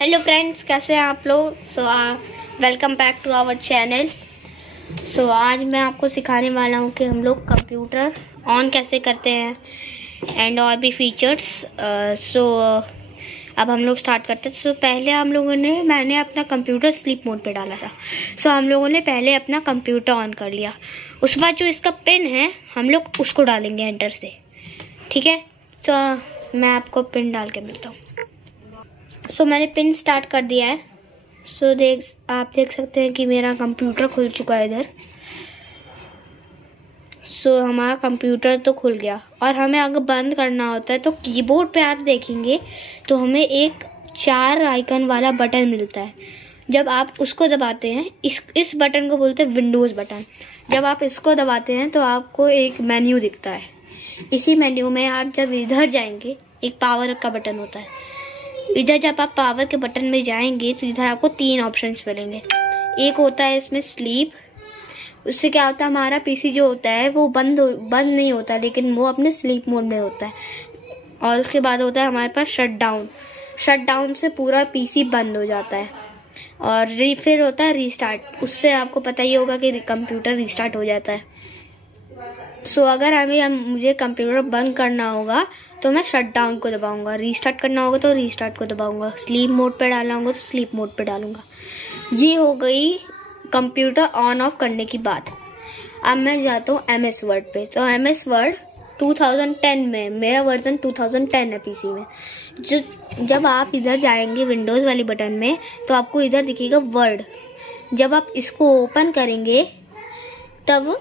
Hello friends, कैसे हैं आप लोग। Welcome back to our channel. आज मैं आपको सिखाने वाला हूँ कि हम लोग कंप्यूटर ऑन कैसे करते हैं एंड और भी फीचर्स। अब हम लोग स्टार्ट करते हैं। पहले मैंने अपना कंप्यूटर स्लीप मोड पे डाला था। हम लोगों ने पहले अपना कंप्यूटर ऑन कर लिया। उसके बाद जो इसका पिन है हम लोग उसको डालेंगे एंटर से, ठीक है। तो मैं आपको पिन डाल के मिलता हूँ। मैंने पिन स्टार्ट कर दिया है। आप देख सकते हैं कि मेरा कंप्यूटर खुल चुका है इधर। हमारा कंप्यूटर तो खुल गया और हमें अगर बंद करना होता है तो कीबोर्ड पे आप देखेंगे तो हमें एक 4 आइकन वाला बटन मिलता है। जब आप उसको दबाते हैं, इस बटन को बोलते हैं विंडोज़ बटन। जब आप इसको दबाते हैं तो आपको एक मेन्यू दिखता है। इसी मेन्यू में आप जब इधर जाएंगे, एक पावर का बटन होता है। इधर जब आप पावर के बटन में जाएंगे तो इधर आपको 3 ऑप्शंस मिलेंगे। एक होता है इसमें स्लीप। उससे क्या होता है, हमारा पीसी जो होता है वो बंद नहीं होता, लेकिन वो अपने स्लीप मोड में होता है। और उसके बाद होता है हमारे पास शट डाउन से पूरा पीसी बंद हो जाता है। और फिर होता है रीस्टार्ट। उससे आपको पता ही होगा कि कंप्यूटर रीस्टार्ट हो जाता है। अगर मुझे कंप्यूटर बंद करना होगा तो मैं शट डाउन को दबाऊंगा, रीस्टार्ट करना होगा तो रीस्टार्ट को दबाऊंगा, स्लीप मोड पे डालना होगा तो स्लीप मोड पे डालूंगा। ये हो गई कंप्यूटर ऑन ऑफ करने की बात। अब मैं जाता हूँ MS वर्ड पे। तो MS वर्ड 2010 में, मेरा वर्जन 2010 है पीसी में। जब आप इधर जाएंगे विंडोज़ वाली बटन में तो आपको इधर दिखेगा वर्ड। जब आप इसको ओपन करेंगे तब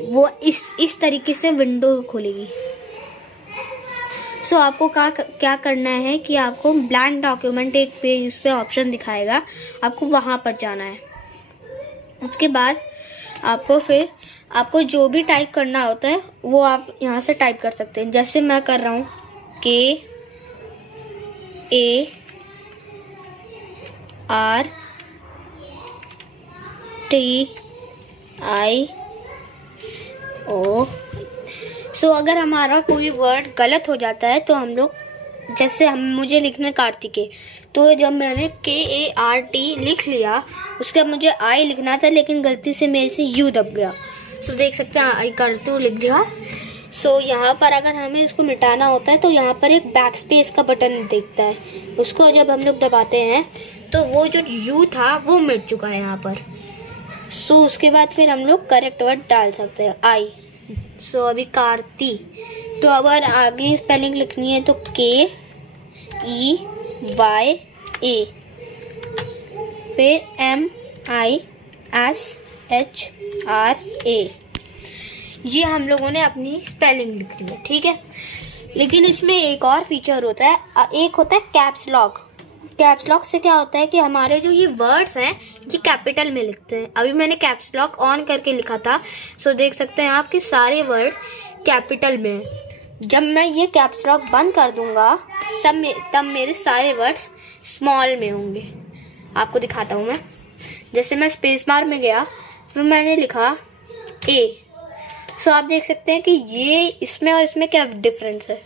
वो इस तरीके से विंडो खोलेगी। आपको क्या करना है कि आपको ब्लैंक डॉक्यूमेंट एक पेज, उस पे ऑप्शन दिखाएगा, आपको वहां पर जाना है। उसके बाद आपको जो भी टाइप करना होता है वो आप यहाँ से टाइप कर सकते हैं। जैसे मैं कर रहा हूँ KARTIO। अगर हमारा कोई वर्ड गलत हो जाता है तो हम लोग, जैसे मुझे लिखना कार्तिकेय, तो जब मैंने KART लिख लिया, उसके बाद मुझे I लिखना था लेकिन गलती से मेरे से U दब गया। देख सकते हैं I कार्तिकेय लिख दिया। यहाँ पर अगर हमें उसको मिटाना होता है तो यहाँ पर एक बैकस्पेस का बटन दिखता है। उसको जब हम लोग दबाते हैं तो वो जो U था वो मिट चुका है यहाँ पर। उसके बाद फिर हम लोग करेक्ट वर्ड डाल सकते हैं I। अभी कार्ती, तो अगर आगे स्पेलिंग लिखनी है तो KEYA, फिर MISHRA। ये हम लोगों ने अपनी स्पेलिंग लिख ली है, ठीक है। लेकिन इसमें एक और फीचर होता है, एक होता है कैप्स लॉक। कैप्स लॉक से क्या होता है कि हमारे जो ये वर्ड्स हैं ये कैपिटल में लिखते हैं। अभी मैंने कैप्स लॉक ऑन करके लिखा था, देख सकते हैं आप कि सारे वर्ड कैपिटल में हैं। जब मैं ये कैप्स लॉक बंद कर दूंगा तब मेरे सारे वर्ड्स स्मॉल में होंगे। आपको दिखाता हूँ मैं। जैसे मैं स्पेस बार में गया, फिर मैंने लिखा A। आप देख सकते हैं कि ये इसमें और इसमें क्या डिफरेंस है।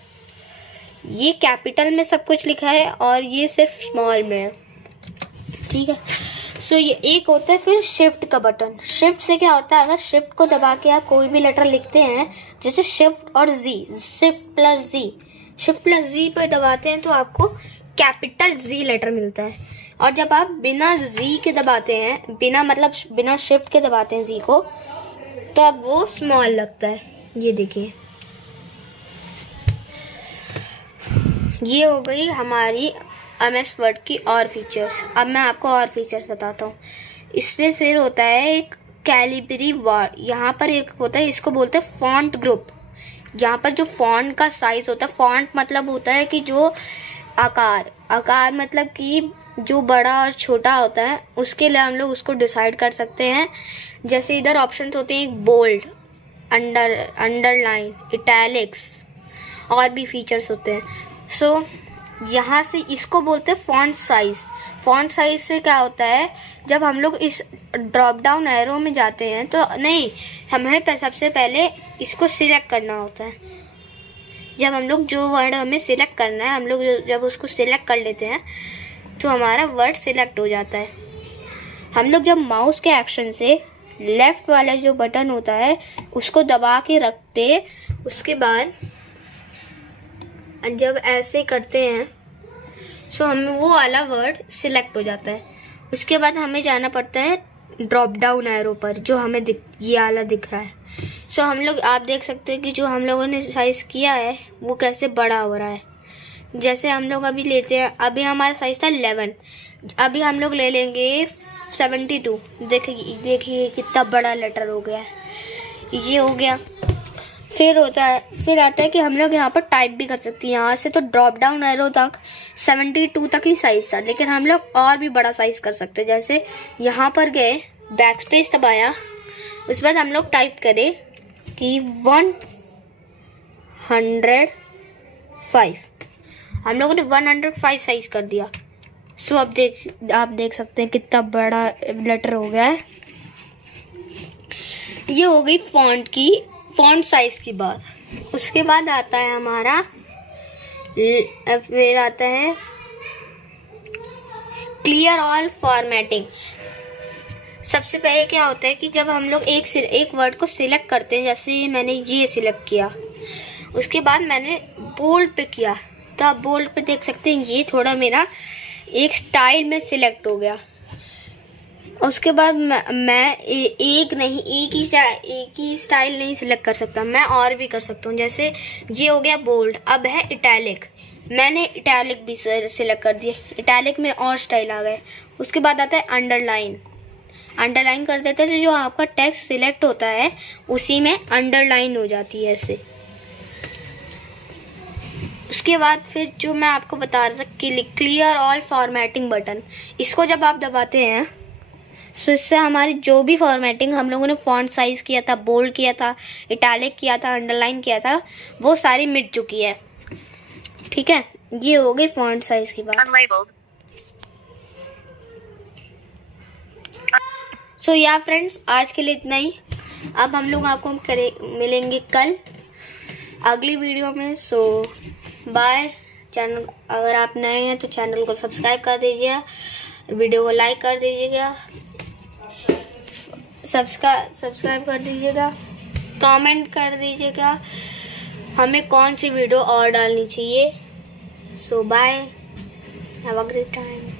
ये कैपिटल में सब कुछ लिखा है और ये सिर्फ स्मॉल में है, ठीक है। ये एक होता है फिर शिफ्ट का बटन। शिफ्ट से क्या होता है, अगर शिफ्ट को दबा के आप कोई भी लेटर लिखते हैं, जैसे शिफ्ट और Z, शिफ्ट प्लस Z पर दबाते हैं तो आपको कैपिटल Z लेटर मिलता है। और जब आप बिना Z के दबाते हैं, बिना शिफ्ट के दबाते हैं Z को, तो अब वो स्मॉल लगता है। ये देखिए, ये हो गई हमारी MS वर्ड की और फीचर्स। अब मैं आपको और फीचर्स बताता हूँ। इसमें फिर होता है एक कैलिबरी वर्ड। यहाँ पर एक होता है, इसको बोलते हैं फॉन्ट ग्रुप। यहाँ पर जो फॉन्ट का साइज होता है, फॉन्ट मतलब होता है कि जो आकार मतलब कि जो बड़ा और छोटा होता है, उसके लिए हम लोग उसको डिसाइड कर सकते हैं। जैसे इधर ऑप्शंस होते हैं बोल्ड, अंडरलाइन, इटैलिक्स, और भी फीचर्स होते हैं। यहाँ से इसको बोलते हैं फॉन्ट साइज। फॉन्ट साइज से क्या होता है, जब हम लोग इस ड्रॉप डाउन एरो में जाते हैं तो हमें सबसे पहले इसको सिलेक्ट करना होता है। जब हम लोग जो वर्ड हमें सिलेक्ट करना है, हम लोग जब उसको सिलेक्ट कर लेते हैं तो हमारा वर्ड सिलेक्ट हो जाता है। हम लोग जब माउस के एक्शन से लेफ्ट वाला जो बटन होता है उसको दबा के रखते, उसके बाद जब ऐसे करते हैं सो हमें वो वाला वर्ड सिलेक्ट हो जाता है। उसके बाद हमें जाना पड़ता है ड्रॉप डाउन एरो पर, जो हमें ये वाला दिख रहा है। सो हम लोग, आप देख सकते हैं कि जो हम लोगों ने साइज किया है वो कैसे बड़ा हो रहा है। जैसे हम लोग अभी लेते हैं, अभी हमारा साइज था 11, अभी हम लोग ले लेंगे 72। देखिए कितना बड़ा लेटर हो गया है, ये हो गया। फिर आता है कि हम लोग यहाँ पर टाइप भी कर सकते हैं। यहाँ से तो ड्रॉप डाउन एरो तक 72 तक ही साइज था, लेकिन हम लोग और भी बड़ा साइज कर सकते हैं। जैसे यहाँ पर गए, बैक स्पेस दबाया, उसके बाद हम लोग टाइप करें कि 105। हम लोगों ने 105 साइज कर दिया। सो अब आप देख सकते हैं कितना बड़ा लेटर हो गया है। ये हो गई फॉन्ट साइज की बात। उसके बाद आता है हमारा, फिर आता है क्लियर ऑल फॉर्मेटिंग। सबसे पहले क्या होता है कि जब हम लोग एक वर्ड को सिलेक्ट करते हैं, जैसे मैंने ये सिलेक्ट किया, उसके बाद मैंने बोल्ड पे किया, तो आप बोल्ड पे देख सकते हैं ये थोड़ा मेरा एक स्टाइल में सिलेक्ट हो गया। उसके बाद मैं एक ही स्टाइल नहीं सिलेक्ट कर सकता, मैं और भी कर सकता हूँ। जैसे ये हो गया बोल्ड, अब है इटैलिक, मैंने इटैलिक भी सिलेक्ट कर दिया, इटैलिक में और स्टाइल आ गए। उसके बाद आता है अंडरलाइन कर देते हैं, तो जो आपका टेक्स्ट सिलेक्ट होता है उसी में अंडरलाइन हो जाती है ऐसे। उसके बाद फिर जो मैं आपको बता रहा था क्लियर ऑल फॉर्मेटिंग बटन, इसको जब आप दबाते हैं तो इससे हमारी जो भी फॉर्मेटिंग हम लोगों ने फॉन्ट साइज किया था, बोल्ड किया था, इटैलिक किया था, अंडरलाइन किया था, वो सारी मिट चुकी है। ठीक है, ये हो गई फॉन्ट साइज की बात। सो या फ्रेंड्स, आज के लिए इतना ही। अब हम लोग आपको मिलेंगे कल अगली वीडियो में। सो बाय। चैनल, अगर आप नए हैं तो चैनल को सब्सक्राइब कर दीजिएगा, वीडियो को लाइक कर दीजिएगा, सब्सक्राइब कर दीजिएगा, कमेंट कर दीजिएगा हमें कौन सी वीडियो और डालनी चाहिए। So bye, have a great time.